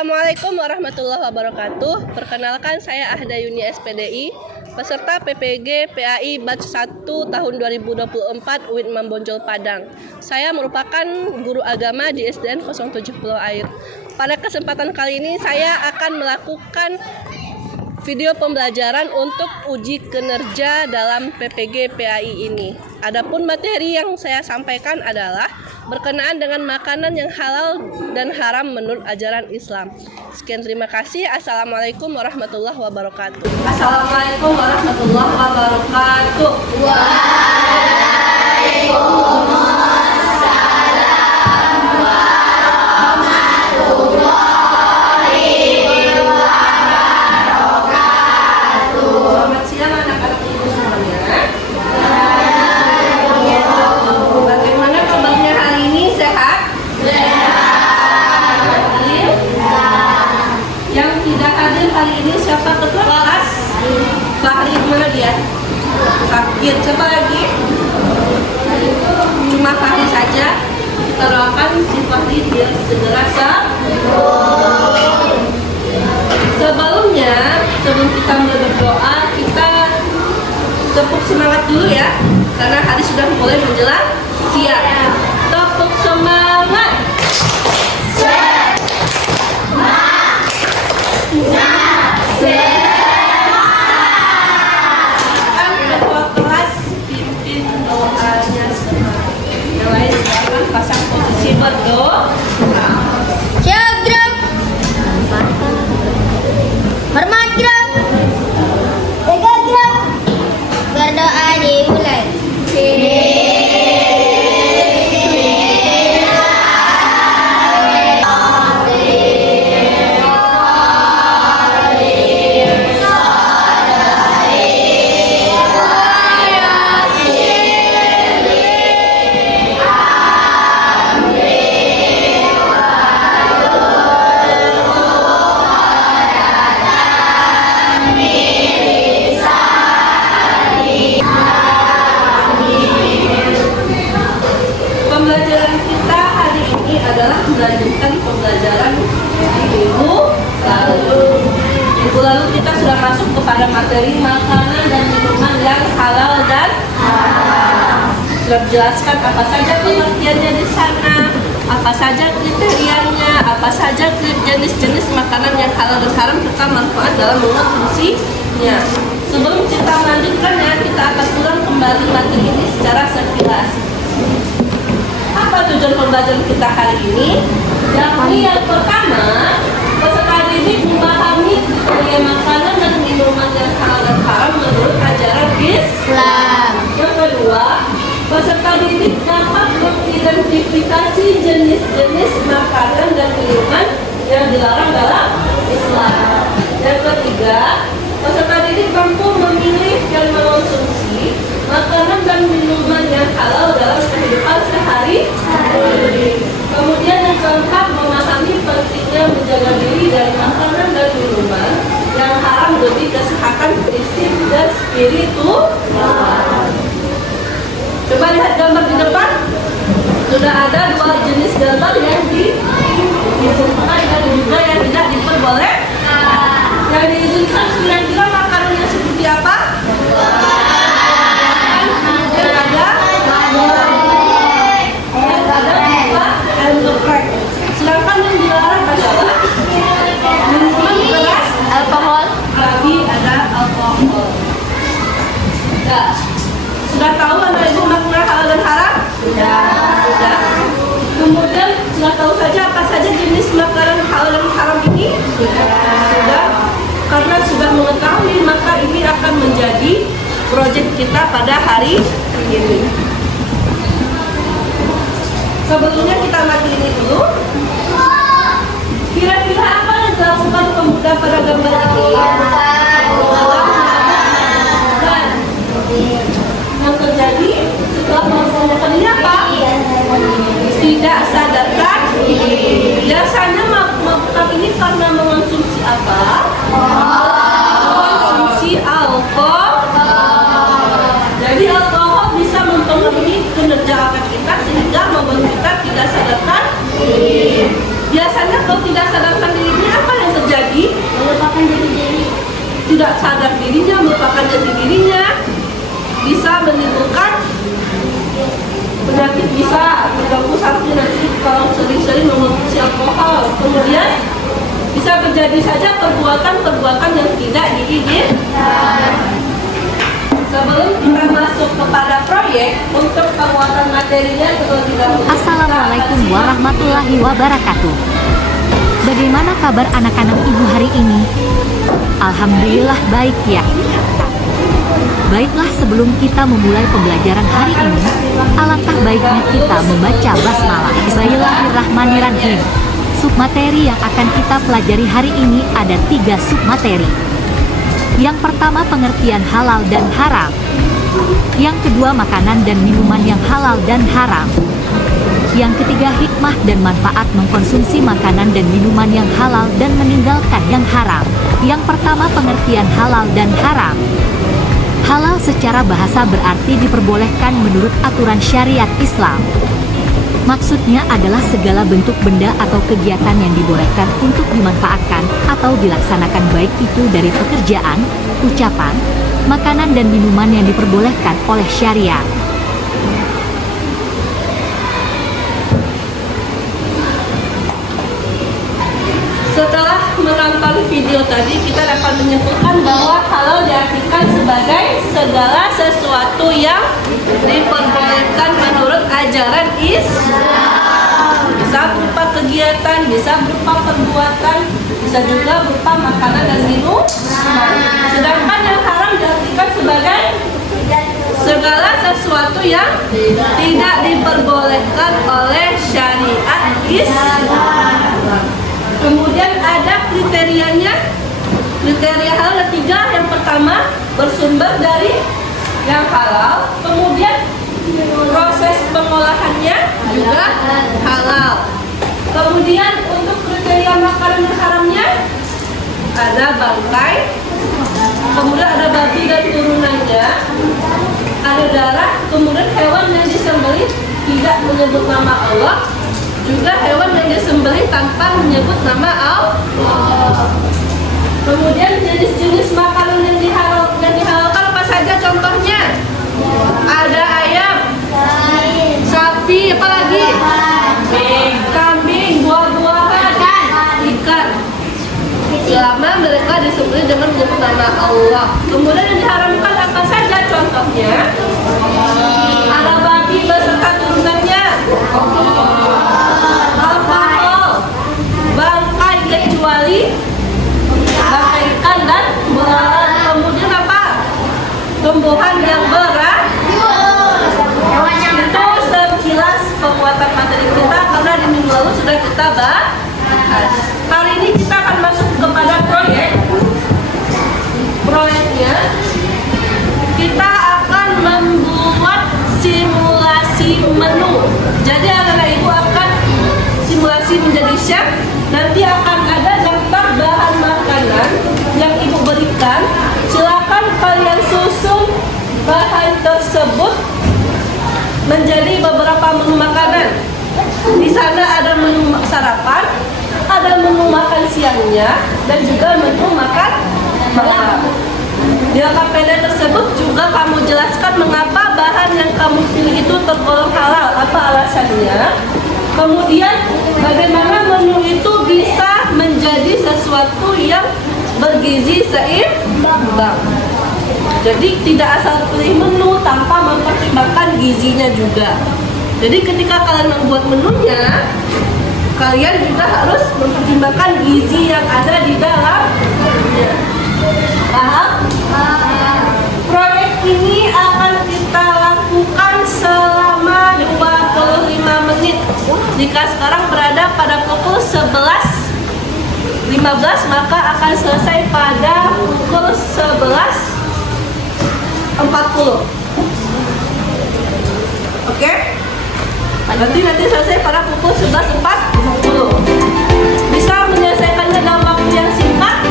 Assalamualaikum warahmatullahi wabarakatuh. Perkenalkan, saya Ahda Yuni SPDI, peserta PPG PAI Batch 1 tahun 2024 UIN Imam Bonjol Padang. Saya merupakan guru agama di SDN 07 Pulau Air. Pada kesempatan kali ini saya akan melakukan video pembelajaran untuk uji kinerja dalam PPG PAI ini. Adapun materi yang saya sampaikan adalah berkenaan dengan makanan yang halal dan haram menurut ajaran Islam. Sekian, terima kasih. Assalamualaikum warahmatullahi wabarakatuh. Assalamualaikum warahmatullahi wabarakatuh. Selamat siang anak-anak ibu semuanya. Bagaimana kabarnya hari ini? Sehat? Hadir? Yang tidak hadir hari ini siapa? Ketua kelas? Fahri, mana dia? Sakit. Coba lagi. Cuma Fahri saja. Kita doakan si Fahri dia segera sembuh. Sebelum kita mulai berdoa, kita tepuk semangat dulu ya, karena hari sudah mulai menjelang siang. Tepuk semangat. Kan ketua kelas pimpin doanya semangat. Yang lain silakan pasang posisi berdoa. Hormat gerak. Tegak gerak. Berdoa dimulai. Pembelajaran kita hari ini adalah melanjutkan pembelajaran minggu lalu. Minggu lalu kita sudah masuk kepada materi makanan dan minuman yang halal dan haram. Sudah dijelaskan apa saja pengertiannya di sana, apa saja kriterianya, apa saja jenis-jenis makanan yang halal dan haram serta manfaat dalam mengonsumsinya. Sebelum kita melanjutkannya, kita akan ulang kembali materi ini secara sekilas. Apa tujuan pembelajaran kita hari ini? Yang pertama, peserta didik memahami kriteria makanan dan minuman yang halal dan haram menurut ajaran Islam. Yang kedua, peserta didik dapat mengidentifikasi jenis-jenis makanan dan minuman yang dilarang dalam Islam. Yang ketiga, peserta didik mampu memilih dan mengonsumsi makanan dan minuman yang halal dalam kehidupan sehari-hari. Kemudian yang keempat, memahami pentingnya menjaga diri dari makanan dan minuman yang haram demi kesehatan fisik dan spiritual. Coba lihat gambar di depan. Sudah ada dua jenis gambar yang diizinkan dan juga yang tidak diperbolehkan. Yang diizinkan kira-kira makanannya seperti apa? Sedangkan yang dilarang adalah minuman keras, alkohol, lagi ada alkohol. Ya. Sudah tahu Anda itu makna halal dan haram? Sudah. Kemudian sudah tahu saja apa saja jenis makanan halal dan haram ini? Sudah. Karena sudah mengetahui, maka ini akan menjadi proyek kita pada hari ini. Sebelumnya kita mati ini dulu. Kira-kira apa yang dilakukan pemuda pada gambar ini? Dan yang terjadi setelah melakukan ini apa? Tidak sadarkan diri. Biasanya melakukan ini karena mengonsumsi apa? Mengonsumsi alkohol. Jadi alkohol bisa mempengaruhi kinerja otak kita sehingga membuat kita tidak sadarkan diri. Biasanya kalau tidak sadarkan dirinya menambahkan jati dirinya, bisa menimbulkan penyakit, bisa mengganggu sakit nanti kalau sering-sering mengonsumsi alkohol. Kemudian bisa terjadi saja perbuatan-perbuatan yang tidak diizinkan. Sebelum kita masuk kepada proyek untuk penguatan materinya terlebih dahulu. Assalamualaikum warahmatullahi wabarakatuh. Bagaimana kabar anak-anak ibu hari ini? Alhamdulillah baik ya. Baiklah, sebelum kita memulai pembelajaran hari ini, alangkah baiknya kita membaca basmalah. Bismillahirrahmanirrahim. Submateri yang akan kita pelajari hari ini ada 3 submateri. Yang pertama, pengertian halal dan haram. Yang kedua, makanan dan minuman yang halal dan haram. Yang ketiga, hikmah dan manfaat mengkonsumsi makanan dan minuman yang halal dan meninggalkan yang haram. Yang pertama, pengertian halal dan haram. Halal secara bahasa berarti diperbolehkan menurut aturan syariat Islam. Maksudnya adalah segala bentuk benda atau kegiatan yang dibolehkan untuk dimanfaatkan atau dilaksanakan, baik itu dari pekerjaan, ucapan, makanan dan minuman yang diperbolehkan oleh syariat. Setelah menonton video tadi, kita dapat menyimpulkan bahwa halal diartikan sebagai segala sesuatu yang diperbolehkan menurut ajaran Islam. Bisa berupa kegiatan, bisa berupa perbuatan, bisa juga berupa makanan dan minum. Sedangkan yang haram diartikan sebagai segala sesuatu yang tidak diperbolehkan oleh syariat Islam. Kemudian ada kriterianya. Kriteria halal ada 3. Yang pertama, bersumber dari yang halal. Kemudian proses pengolahannya juga halal. Kemudian untuk kriteria makanan yang haramnya ada bangkai, kemudian ada babi dan turunannya, ada darah, kemudian hewan yang disembelih tidak menyebut nama Allah, juga hewan yang disembelih tanpa menyebut nama Allah. Kemudian jenis-jenis makanan yang dihalalkan apa saja contohnya? Ada ayam, sapi, apa lagi? Kambing, buah-buahan, ikan. Selama mereka disembelih dengan menyebut nama Allah. Kemudian yang diharamkan apa saja contohnya? Ada babi beserta turunannya. Bangkai kecuali bangkai ikan dan belalang. Kemudian apa? Tumbuhan yang berat. Itu sekilas penguatan materi kita karena di minggu lalu sudah kita bahas. Hari ini kita akan masuk kepada proyek. Proyeknya kita akan membuat simulasi menu. Jadi anak-anak ibu akan simulasi menjadi chef. Nanti akan ada daftar bahan makanan yang ibu berikan. Silakan kalian susun bahan tersebut menjadi beberapa menu makanan. Di sana ada menu sarapan, ada menu makan siangnya, dan juga menu makan malam. Di KPD tersebut juga kamu jelaskan mengapa bahan yang kamu pilih itu tergolong halal, apa alasannya. Kemudian bagaimana menu itu bisa menjadi sesuatu yang bergizi seimbang. Jadi tidak asal pilih menu tanpa mempertimbangkan gizinya juga. Jadi ketika kalian membuat menunya, kalian juga harus mempertimbangkan gizi yang ada di dalamnya. Paham? Proyek ini akan kita lakukan selama 25 menit. Jika sekarang berada pada pukul 11.15, maka akan selesai pada pukul 11.40. Oke? Nanti selesai pada pukul 11.40. Bisa menyelesaikannya dalam waktu yang singkat.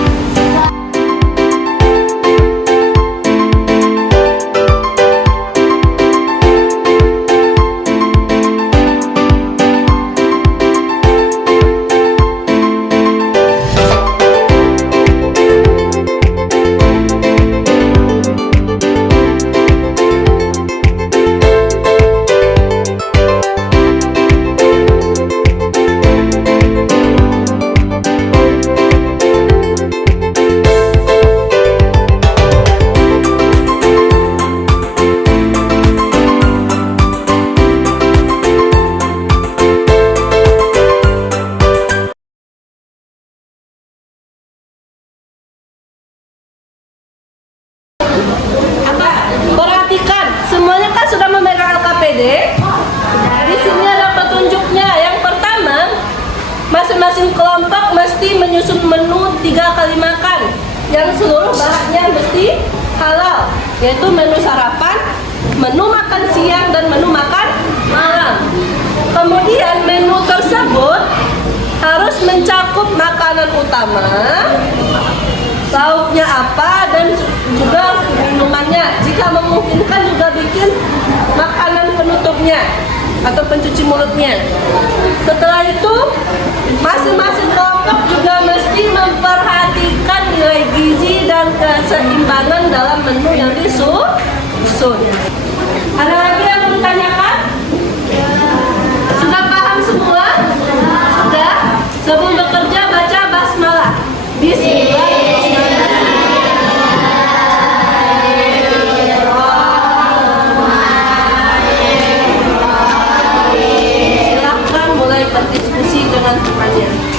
Masing-masing kelompok mesti menyusun menu 3 kali makan yang seluruh bahannya mesti halal, yaitu menu sarapan, menu makan siang, dan menu makan malam. Kemudian menu tersebut harus mencakup makanan utama, lauknya apa, dan juga minumannya. Jika memungkinkan juga bikin makanan penutupnya atau pencuci mulutnya. Setelah itu, masing-masing kelompok juga mesti memperhatikan nilai gizi dan keseimbangan dalam menu yang disusun. Ada lagi yang mau ditanyakan? Sudah paham semua? Sudah? Sebelum bekerja baca basmalah. Bismillahirrahmanirrahim. Silahkan mulai berdiskusi dengan temannya.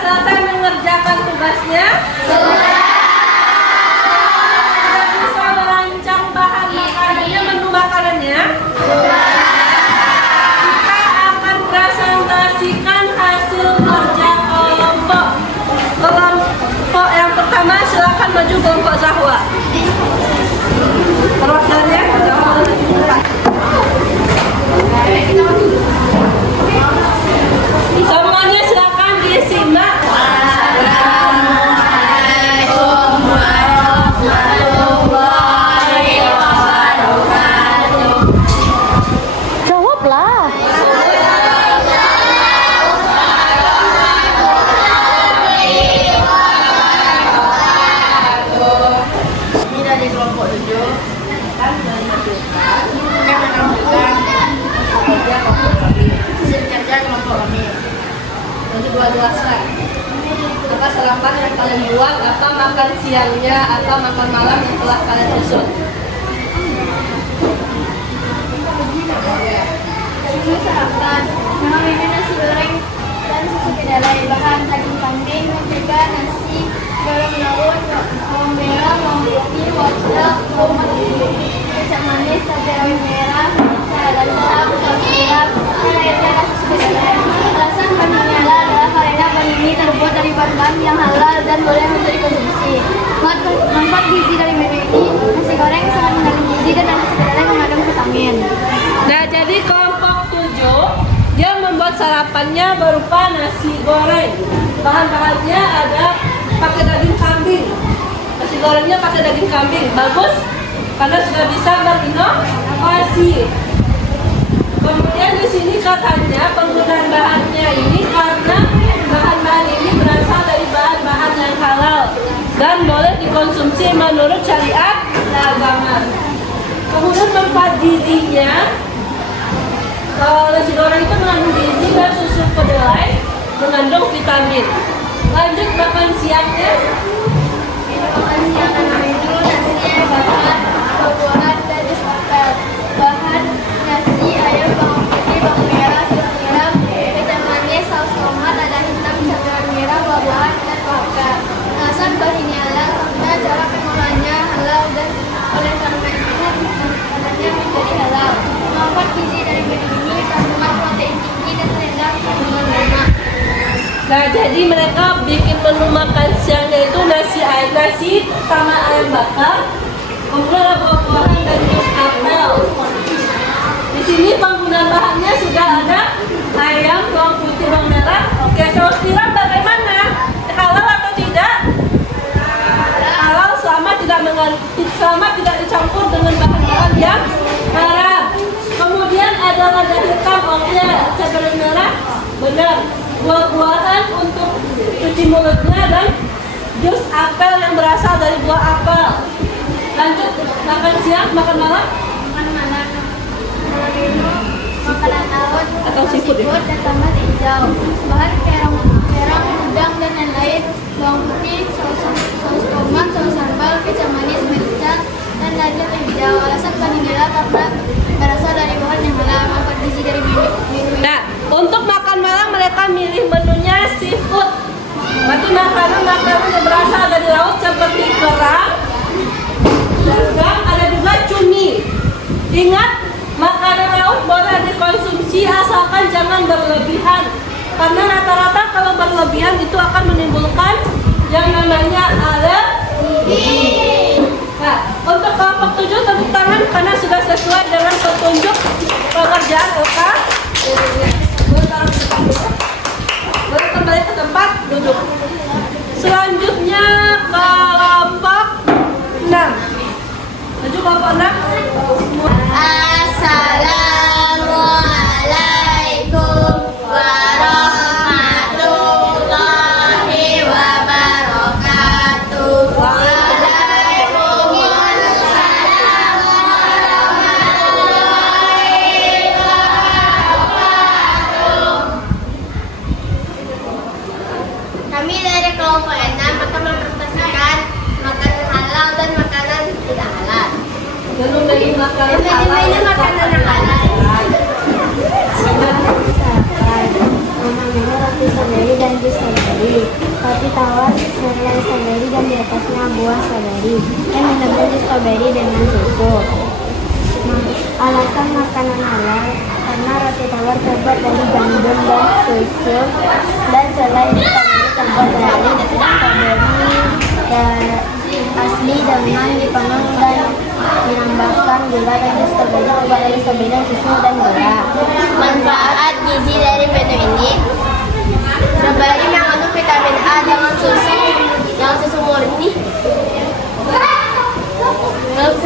Selesai mengerjakan tugasnya? Sudah bisa merancang bahan makanannya, menu makanannya? Kita akan presentasikan hasil kerja kelompok. Kelompok yang pertama silakan maju kelompok Zahwa. Perwakilannya Zahwa. Semuanya silakan disimak. Jawablah. Ini dari kelompok 7 akan menunjukkan hasil kerja kelompok kami. Nanti dua-duakan. Apa sarapan yang kalian buat, apa makan siangnya, apa makan malam yang telah kalian susun. Ini sarapan. Nama ini nasi goreng dan susu kedelai. Bahan daging kambing, mentega, nasi, garam laut, bawang merah, bawang putih, wortel, bawang putih, kecap manis, cabai rawit merah, lada lengkap, saus tiram, air dan susu kedelai. Alasan kami nyala adalah karena bahan ini terbuat dari bahan-bahan yang halal dan boleh untuk dikonsumsi. Manfaat gizi dari menu ini, nasi goreng sangat mengandung gizi dan nasi kedelai mengandung vitamin. Nah, jadi kelompok berupa nasi goreng. Bahan-bahannya ada pakai daging kambing. Nasi gorengnya pakai daging kambing. Bagus karena sudah bisa berinovasi. Kemudian di sini katanya penggunaan bahannya ini karena bahan-bahan ini berasal dari bahan-bahan yang halal dan boleh dikonsumsi menurut syariat agama. Kemudian manfaat gizinya, nasi goreng itu mengandung gizi dan susu kedelai mengandung vitamin. Lanjut makan siangnya. Makan siang anak itu nasi, bakar, buah-buahan, dan jus apel. Bahan nasi, ayam, bawang putih, bawang merah, saus tiram, kecap manis, saus tomat, lada hitam, cabai merah, buah-buahan, dan bakar. Alasan bahan ini halal karena cara pengolahannya halal dan oleh karena itu makanannya menjadi halal. Manfaat gizi dari menu ini kandungan protein tinggi dan rendah kandungan lemak. Nah, jadi mereka bikin menu makan siangnya itu nasi sama ayam bakar, kemudian ada buah-buahan dan jus apel. Di sini penggunaan bahannya sudah ada ayam, bawang putih, bawang merah. Oke, saus tiram bagaimana? Halal atau tidak? Halal selama tidak dicampur dengan bahan-bahan yang haram. Kemudian ada lada hitam, oke, cabai merah, benar. Buah-buahan untuk cuci mulutnya dan jus apel yang berasal dari buah apel. Lanjut makan siang, makan malam. Makan malam. Malam itu makanan laut Atau seafood, ya? dan tomat hijau. Bahan kerang, udang dan lain-lain. Bawang putih, saus tomat, saus sambal, kecap manis, merica, dan lanjut hijau. Alasan bahan inilah karena berasal dari bahan yang halal. Manfaat gizi dari menu ini. Nah, untuk makan malam mereka milih menunya seafood. Berarti makanan yang berasal dari laut seperti kerang, udang, ada juga cumi. Ingat, makanan laut boleh dikonsumsi asalkan jangan berlebihan. Karena rata-rata kalau berlebihan itu akan menimbulkan yang namanya alergi. Nah, untuk kelompok 7 tepuk tangan karena sudah sesuai dengan petunjuk pekerjaan OK. Boleh kembali ke tempat duduk. Selanjutnya kelompok 6. Maju kelompok 6. Assalamualaikum warahmatullahi wabarakatuh. Waalaikumsalam warahmatullahi wabarakatuh. Kami dari kelompok 6 akan mempresentasikan makanan halal dan makanan tidak halal. Menu makanan Menu makanan yang halal. Namanya roti stroberi dan jus stroberi. Roti tawar selai stroberi dan di atasnya buah stroberi. Dan minumnya jus stroberi dengan susu. Alasan makanan halal karena roti tawar terbuat dari gandum dan susu, dan selai stroberi terbuat dari stroberi asli dengan dipanggang dan menambahkan gula, dan jus stroberi terbuat dari stroberi dan susu dan gula. Manfaat gizi dari menu ini: stroberi mengandung vitamin A dengan susu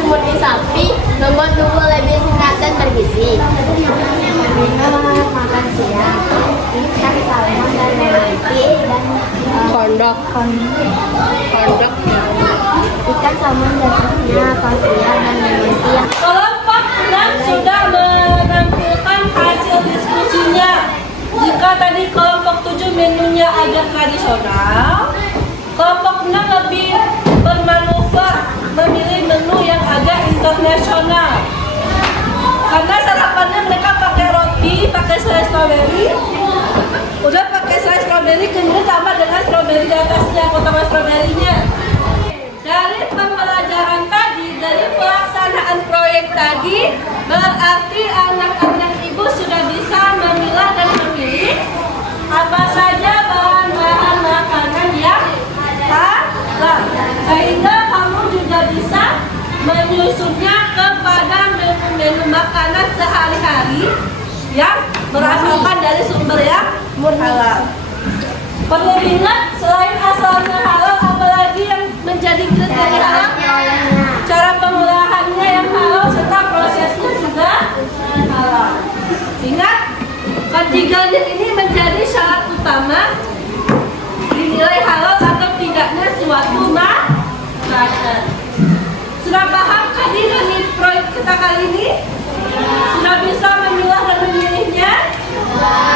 murni sapi, membuat tubuh lebih sehat dan bergizi. Menu makan siang: ikan salmon dan memati dan kondok. ikan salmon dan khasnya kalsium dan memati yang Kelompok 6 sudah menampilkan hasil diskusinya. Jika tadi kelompok 7 menunya agak tradisional, kelompok 6 lebih bermanuver memilih menu yang agak internasional. Karena sarapannya mereka pakai roti, pakai selai stroberi, udah pakai selai stroberi, kemudian tambah dengan stroberi di atasnya, potongan stroberinya. Dari pembelajaran tadi, dari pelaksanaan proyek tadi, berarti anak-anak ibu sudah bisa memilah dan memilih apa saja bahan-bahan makanan yang halal. Sehingga kamu juga bisa menyusunnya kepada menu-menu makanan sehari-hari yang berasalkan dari sumber yang halal. Perlu diingat, selain asalnya halal, apalagi yang menjadi kriteria halal? Cara pengolahannya yang halal serta prosesnya juga halal. Ingat, ketiganya ini menjadi syarat utama dinilai halal atau tidaknya suatu makanan. Sudah paham tadi dari proyek kita kali ini? Sudah bisa memilah dan memilihnya?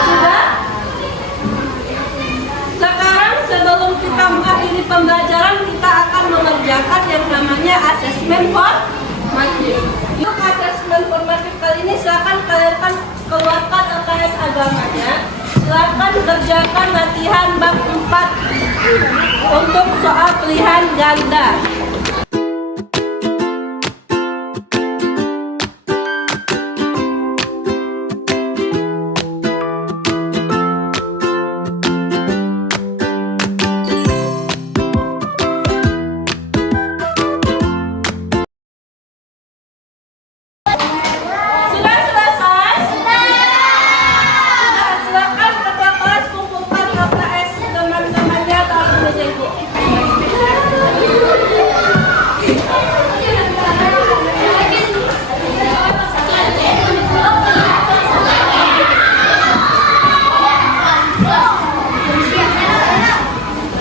Sudah? Sekarang sebelum kita mengakhiri pembelajaran, kita akan mengerjakan yang namanya asesmen formatif. Untuk asesmen formatif kali ini silakan kalian keluarkan LKS agamanya. Silakan kerjakan latihan bab 4 untuk soal pilihan ganda. Sudah selesai? Sudah. Silakan ketua kelas kumpulkan LKS teman-temannya taruh di meja ibu.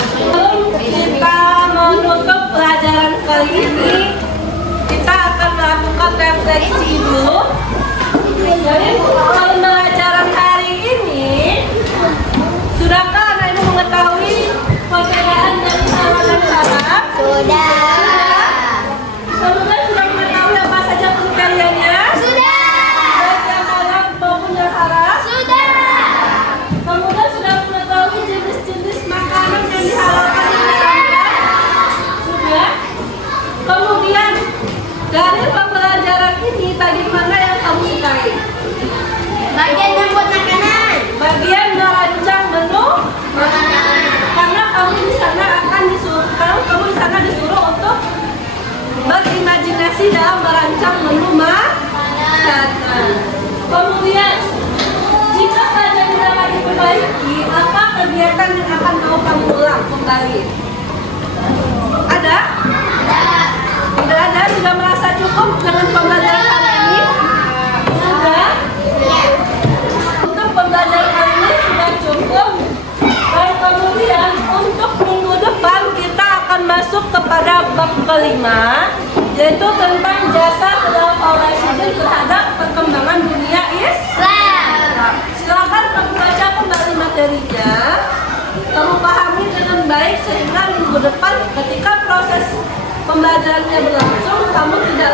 Sebelum kita menutup pelajaran kali ini, kita akan melakukan refleksi dulu. Jadi pembelajaran hari ini, sudahkah anak ibu mengetahui perbedaan dari halal dan haram? Kemudian sudah mengetahui apa saja kriterianya? Baik yang halal maupun yang haram? Kemudian sudah mengetahui jenis-jenis makanan yang dihalalkan dan diharamkan? Sudah. Kemudian dari pembelajaran ini bagaimana yang kamu sukai? Bagian yang buat makanan. Bagian merancang menu makanan. Karena kamu di sana akan disuruh, kamu di sana disuruh untuk berimajinasi dalam merancang menu makanan. Kemudian jika pelajaran dapat diperbaiki, apa kegiatan yang akan kamu ulang kembali? Ada? Tidak ada? Sudah merasa cukup dengan pembelajaran hari ini? Sudah? Untuk pembelajaran hari ini sudah cukup. Dan kemudian untuk minggu depan kita akan masuk kepada bab kelima, yaitu tentang jasa dalam foundation terhadap perkembangan dunia Islam. Silakan kamu baca kembali materinya, kamu pahami dengan baik sehingga minggu depan ketika proses pembelajarannya berlangsung, kamu tidak